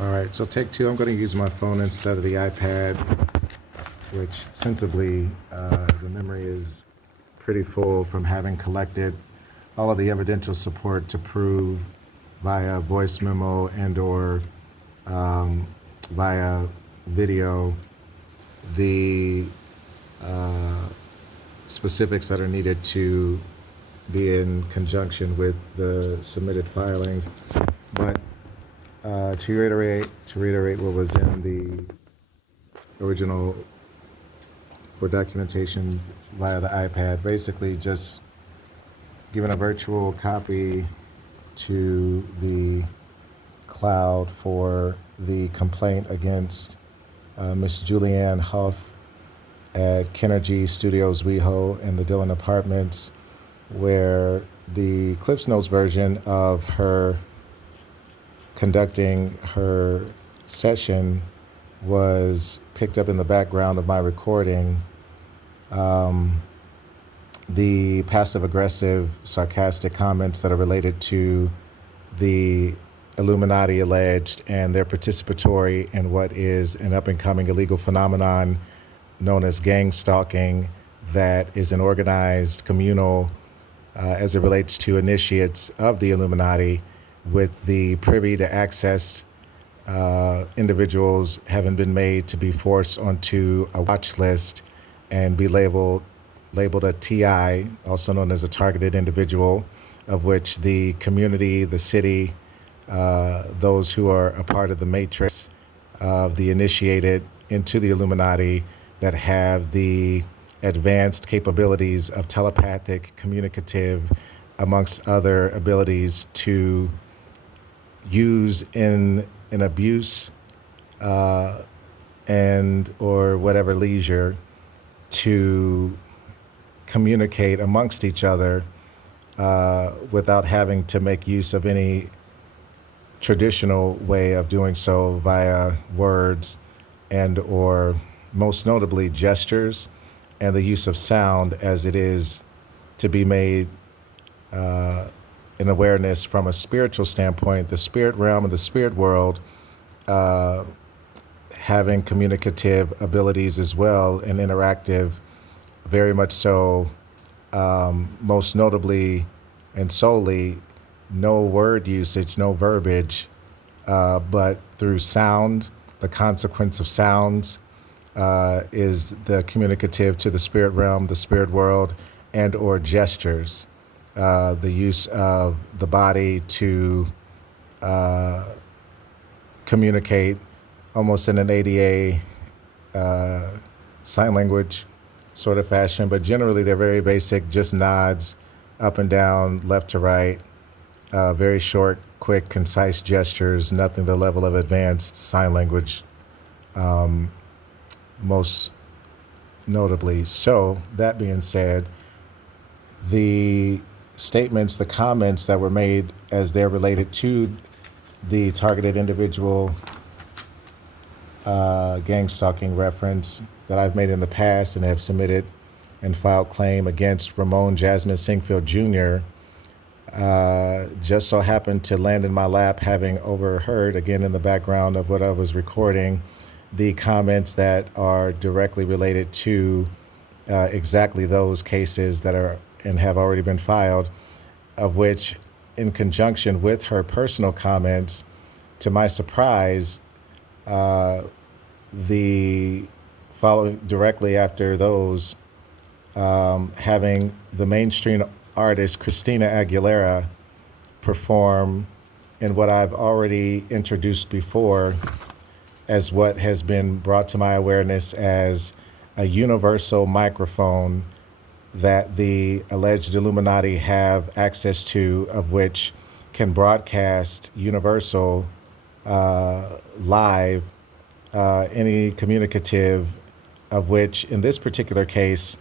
All right, so take two. I'm going to use my phone instead of the iPad, which sensibly the memory is pretty full from having collected all of the evidential support to prove via voice memo and/or via video the uh, specifics that are needed to be in conjunction with the submitted filings. But to reiterate what was in the original for documentation via the iPad, basically just giving a virtual copy to the cloud for the complaint against Miss Julianne Huff at Kennergy Studios WeHo in the Dillon Apartments, where the Cliffs Notes version of her conducting her session was picked up in the background of my recording. The passive aggressive, sarcastic comments that are related to the Illuminati alleged and their participatory in what is an up and coming illegal phenomenon known as gang stalking, that is an organized communal as it relates to initiates of the Illuminati, with the privy to access individuals having been made to be forced onto a watch list and be labeled a TI, also known as a targeted individual, of which the community, the city, those who are a part of the matrix of the initiated into the Illuminati that have the advanced capabilities of telepathic, communicative, amongst other abilities to use in an abuse and or whatever leisure to communicate amongst each other without having to make use of any traditional way of doing so via words and or most notably gestures and the use of sound, as it is to be made in awareness from a spiritual standpoint, the spirit realm and the spirit world having communicative abilities as well and interactive, very much so, most notably and solely no word usage, no verbiage, but through sound, the consequence of sounds is the communicative to the spirit realm, the spirit world, and or gestures, the use of the body to communicate almost in an ADA sign language sort of fashion, but generally they're very basic, just nods up and down, left to right, very short, quick, concise gestures, nothing the level of advanced sign language, most notably. So, that being said, the statements, the comments that were made as they're related to the targeted individual gang stalking reference that I've made in the past and have submitted and filed claim against Ramon Jasmine Singfield Jr., just so happened to land in my lap, having overheard, again in the background of what I was recording, the comments that are directly related to exactly those cases that are and have already been filed, of which, in conjunction with her personal comments, to my surprise, the following directly after those, having the mainstream artist Christina Aguilera perform in what I've already introduced before as what has been brought to my awareness as a universal microphone that the alleged Illuminati have access to, of which can broadcast universal live any communicative, of which in this particular case,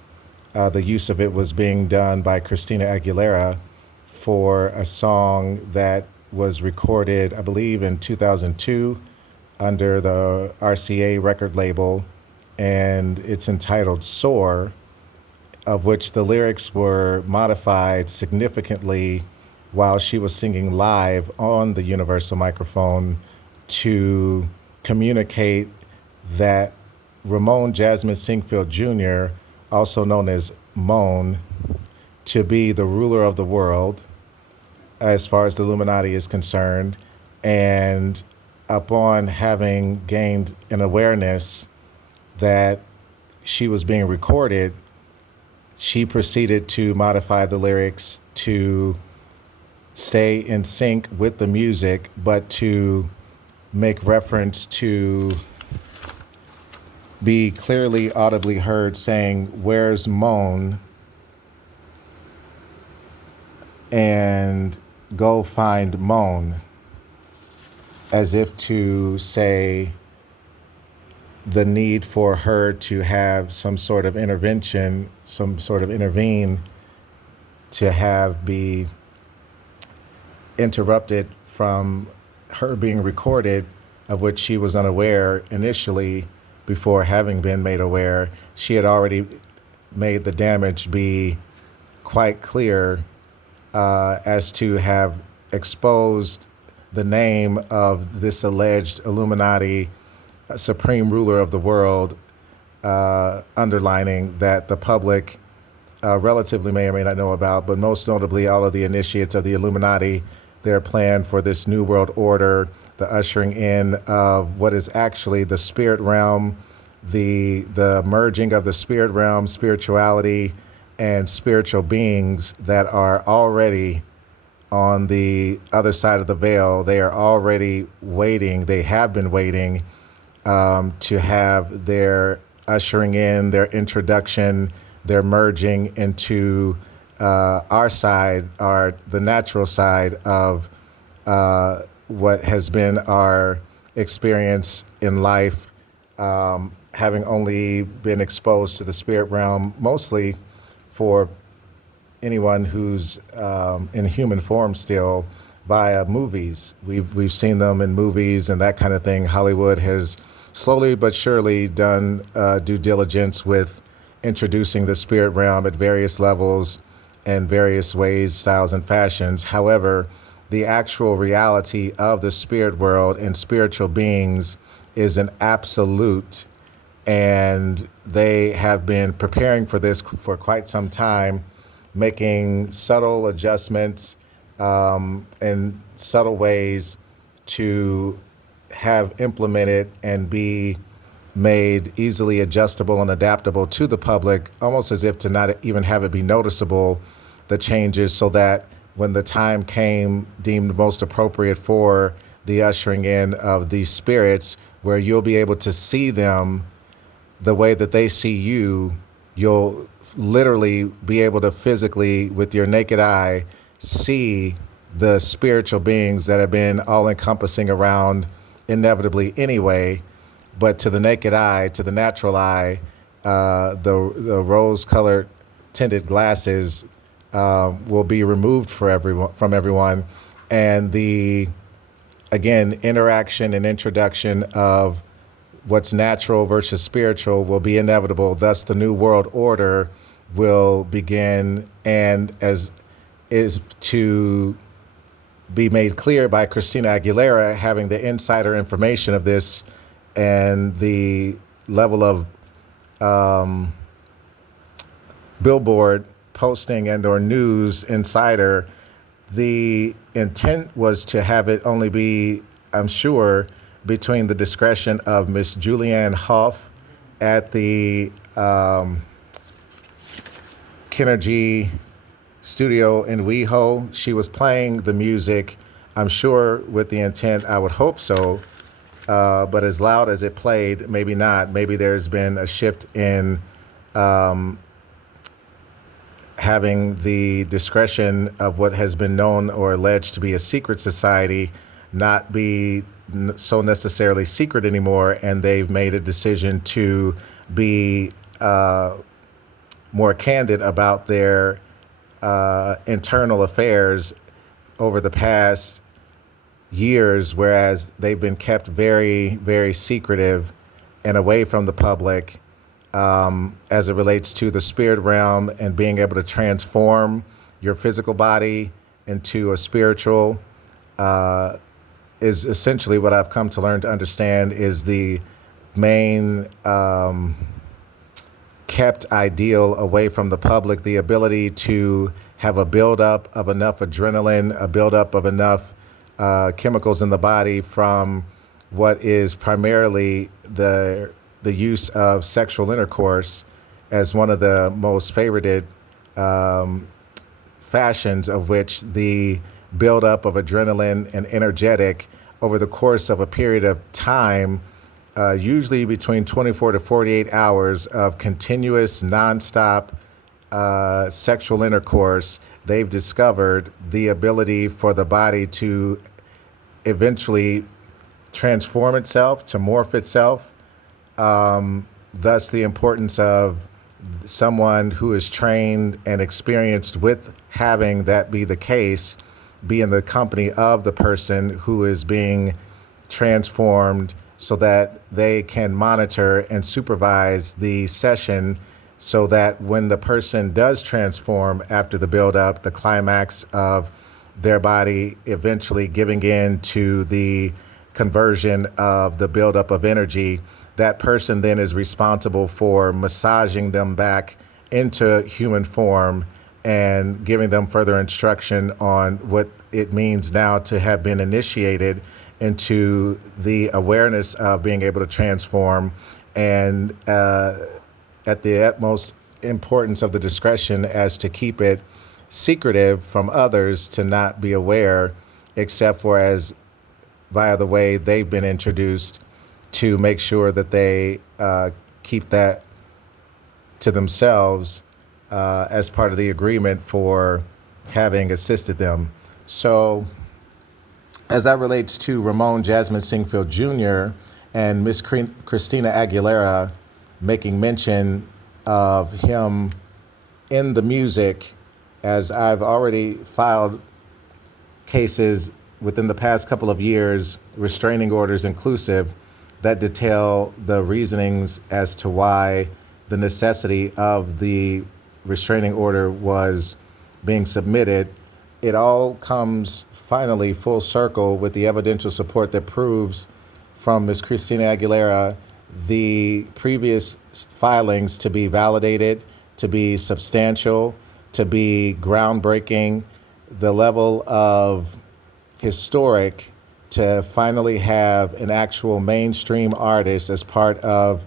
the use of it was being done by Christina Aguilera for a song that was recorded, I believe, in 2002 under the RCA record label, and it's entitled Soar, of which the lyrics were modified significantly while she was singing live on the universal microphone to communicate that Ramon Jasmine Singfield Jr., also known as Moan, to be the ruler of the world as far as the Illuminati is concerned. And upon having gained an awareness that she was being recorded, she proceeded to modify the lyrics to stay in sync with the music, but to make reference to be clearly audibly heard saying, "Where's Moan?" and "Go find Moan," as if to say the need for her to have some sort of intervention, some sort of intervene to have be interrupted from her being recorded, of which she was unaware initially before having been made aware. She had already made the damage be quite clear as to have exposed the name of this alleged Illuminati supreme ruler of the world, underlining that the public relatively may or may not know about, but most notably all of the initiates of the Illuminati, their plan for this New World Order, the ushering in of what is actually the spirit realm, the merging of the spirit realm, spirituality, and spiritual beings that are already on the other side of the veil. They are already waiting. They have been waiting to have their ushering in, their introduction, their merging into our side, the natural side of what has been our experience in life, having only been exposed to the spirit realm mostly for anyone who's in human form still via movies. We've seen them in movies and that kind of thing. Hollywood has slowly but surely done due diligence with introducing the spirit realm at various levels and various ways, styles, and fashions. However, the actual reality of the spirit world and spiritual beings is an absolute, and they have been preparing for this for quite some time, making subtle adjustments in subtle ways to have implemented and be made easily adjustable and adaptable to the public, almost as if to not even have it be noticeable, the changes, so that when the time came deemed most appropriate for the ushering in of these spirits, where you'll be able to see them the way that they see you, you'll literally be able to physically, with your naked eye, see the spiritual beings that have been all encompassing around inevitably anyway. But to the naked eye, to the natural eye, the rose-colored tinted glasses will be removed for from everyone, and the, again, interaction and introduction of what's natural versus spiritual will be inevitable. Thus, the New World Order will begin, and as is to be made clear by Christina Aguilera having the insider information of this and the level of billboard posting and or news insider. The intent was to have it only be, I'm sure, between the discretion of Miss Julianne Hough at the Kinergy studio in WeHo. She was playing the music, I'm sure with the intent, I would hope so, but as loud as it played, maybe not. Maybe there's been a shift in having the discretion of what has been known or alleged to be a secret society not be so necessarily secret anymore, and they've made a decision to be more candid about their internal affairs over the past years, whereas they've been kept very, very secretive and away from the public as it relates to the spirit realm and being able to transform your physical body into a spiritual is essentially what I've come to learn to understand is the main kept ideal away from the public, the ability to have a buildup of enough adrenaline, a buildup of enough chemicals in the body from what is primarily the use of sexual intercourse as one of the most favorited fashions, of which the buildup of adrenaline and energetic over the course of a period of time, usually between 24 to 48 hours of continuous, nonstop sexual intercourse. They've discovered the ability for the body to eventually transform itself, to morph itself. Thus, the importance of someone who is trained and experienced with having that be the case, be in the company of the person who is being transformed so that they can monitor and supervise the session so that when the person does transform after the buildup, the climax of their body eventually giving in to the conversion of the buildup of energy, that person then is responsible for massaging them back into human form and giving them further instruction on what it means now to have been initiated into the awareness of being able to transform, and at the utmost importance of the discretion as to keep it secretive from others, to not be aware except for as via the way they've been introduced, to make sure that they keep that to themselves as part of the agreement for having assisted them. So as that relates to Ramon Jasmine Singfield Jr. and Miss Christina Aguilera making mention of him in the music, as I've already filed cases within the past couple of years, restraining orders inclusive, that detail the reasonings as to why the necessity of the restraining order was being submitted. It all comes finally full circle with the evidential support that proves from Ms. Christina Aguilera the previous filings to be validated, to be substantial, to be groundbreaking, the level of historic, to finally have an actual mainstream artist as part of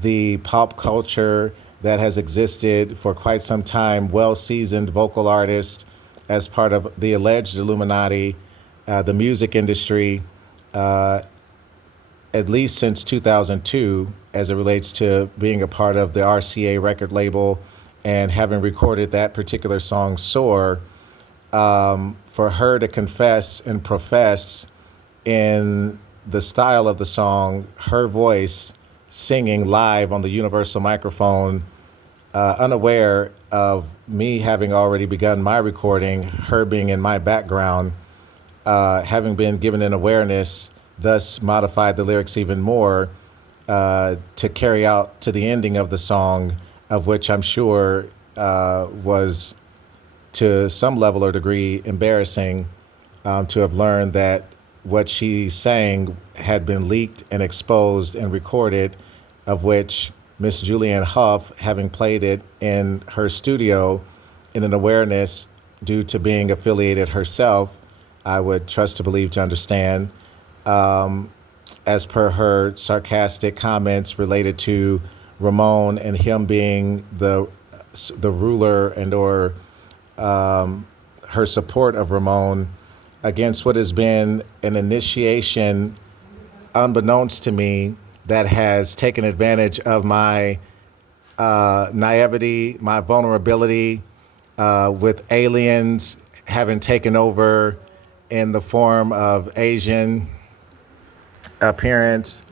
the pop culture that has existed for quite some time, well-seasoned vocal artist as part of the alleged Illuminati, the music industry, at least since 2002, as it relates to being a part of the RCA record label and having recorded that particular song, Soar. For her to confess and profess in the style of the song, her voice singing live on the universal microphone, unaware of me having already begun my recording, her being in my background, having been given an awareness, thus modified the lyrics even more to carry out to the ending of the song, of which I'm sure was to some level or degree embarrassing, to have learned that what she sang had been leaked and exposed and recorded, of which Miss Julianne Hough, having played it in her studio in an awareness due to being affiliated herself, I would trust to believe to understand, as per her sarcastic comments related to Ramon and him being the ruler and or her support of Ramon, against what has been an initiation, unbeknownst to me, that has taken advantage of my naivety, my vulnerability, with aliens having taken over in the form of Asian appearance,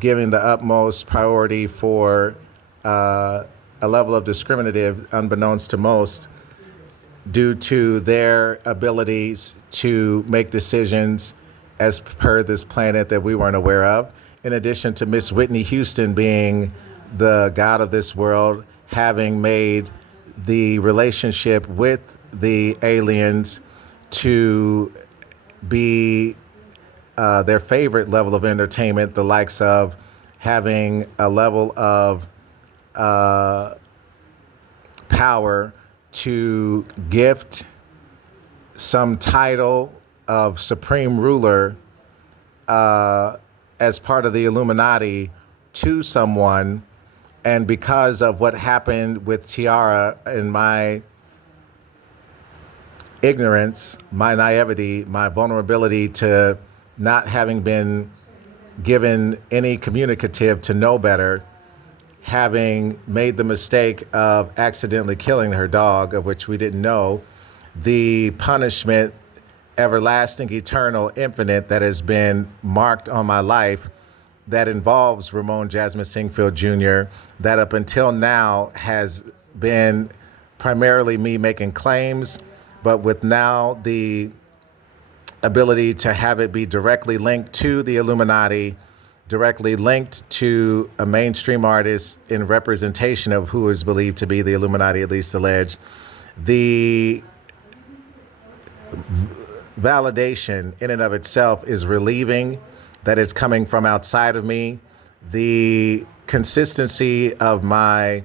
giving the utmost priority for a level of discriminative, unbeknownst to most, due to their abilities to make decisions as per this planet that we weren't aware of. In addition to Miss Whitney Houston being the god of this world, having made the relationship with the aliens to be their favorite level of entertainment, the likes of having a level of power to gift some title of supreme ruler as part of the Illuminati to someone. And because of what happened with Tiara and my ignorance, my naivety, my vulnerability to not having been given any communicative to know better, having made the mistake of accidentally killing her dog, of which we didn't know, the punishment, everlasting, eternal, infinite, that has been marked on my life, that involves Ramon Jasmine Singfield Jr., that up until now has been primarily me making claims, but with now the ability to have it be directly linked to the Illuminati, directly linked to a mainstream artist in representation of who is believed to be the Illuminati, at least alleged. The validation in and of itself is relieving that it's coming from outside of me. The consistency of my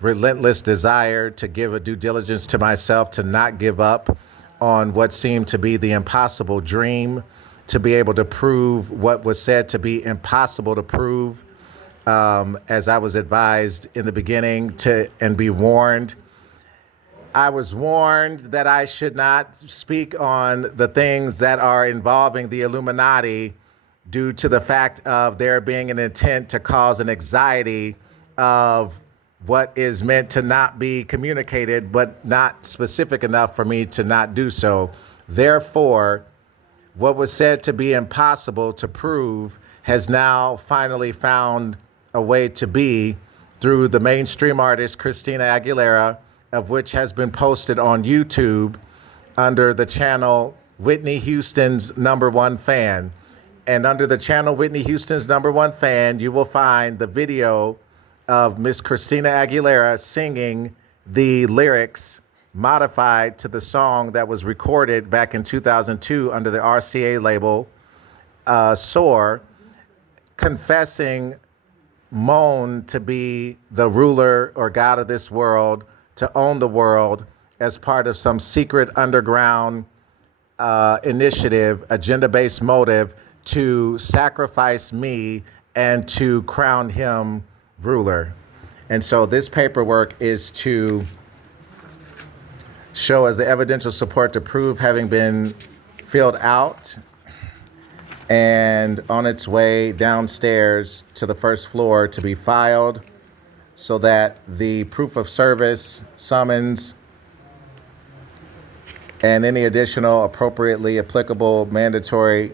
relentless desire to give a due diligence to myself, to not give up on what seemed to be the impossible dream, to be able to prove what was said to be impossible to prove, as I was advised in the beginning and be warned. I was warned that I should not speak on the things that are involving the Illuminati due to the fact of there being an intent to cause an anxiety of what is meant to not be communicated, but not specific enough for me to not do so. Therefore, what was said to be impossible to prove has now finally found a way to be through the mainstream artist Christina Aguilera, of which has been posted on YouTube under the channel Whitney Houston's #1 fan. And under the channel Whitney Houston's #1 fan, you will find the video of Miss Christina Aguilera singing the lyrics modified to the song that was recorded back in 2002 under the RCA label, SOAR, confessing Moan to be the ruler or God of this world, to own the world as part of some secret underground initiative, agenda-based motive to sacrifice me and to crown him ruler. And so this paperwork is to show as the evidential support to prove having been filled out and on its way downstairs to the first floor to be filed, so that the proof of service, summons, and any additional appropriately applicable mandatory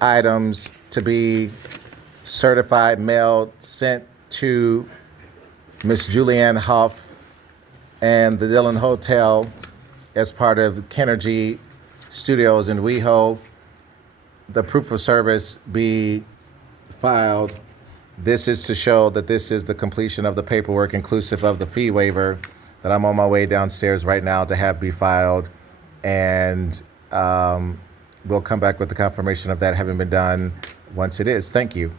items to be certified, mailed, sent to Miss Julianne Hough and the Dillon Hotel as part of Kenergy Studios in WeHo. The proof of service be filed. This is to show that this is the completion of the paperwork, inclusive of the fee waiver, that I'm on my way downstairs right now to have be filed. And we'll come back with the confirmation of that having been done once it is. Thank you.